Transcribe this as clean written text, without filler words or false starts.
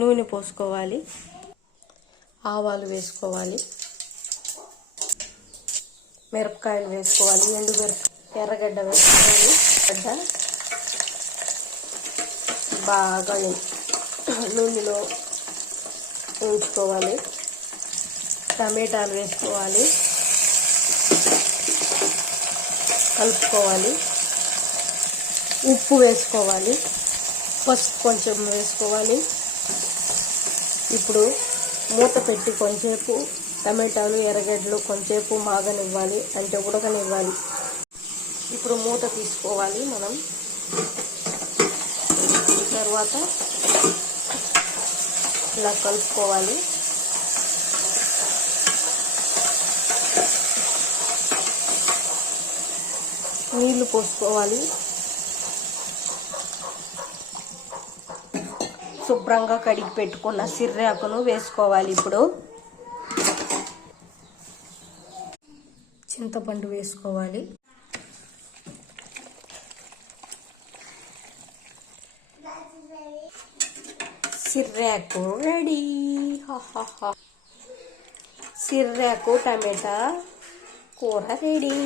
నూనె పోసుకోవాలి, ఆవాలు వేసుకోవాలి, మిరపకాయలు వేసుకోవాలి, ఎర్రగడ్డ వేసుకోవాలి. బాగా నూనెలో ఉంచుకోవాలి. టమాటాలు వేసుకోవాలి, కలుపుకోవాలి. ఉప్పు వేసుకోవాలి, పసుపు కొంచెం వేసుకోవాలి. ఇప్పుడు మూత పెట్టి కొంచెంసేపు టమాటాలు ఎర్రగడ్డలు కొంచెంసేపు మాగనివ్వాలి, అంటే ఉడకనివ్వాలి. ఇప్పుడు మూత తీసుకోవాలి మనం. తర్వాత ఇలా కలుపుకోవాలి. నీళ్లు పోసుకోవాలి. శుభ్రంగా కడిగి పెట్టుకున్న సిర్రాకును వేసుకోవాలి. ఇప్పుడు చింతపండు వేసుకోవాలి. సిర్రాకు రెడీ. సిర్రాకు టమాటా కూర రెడీ.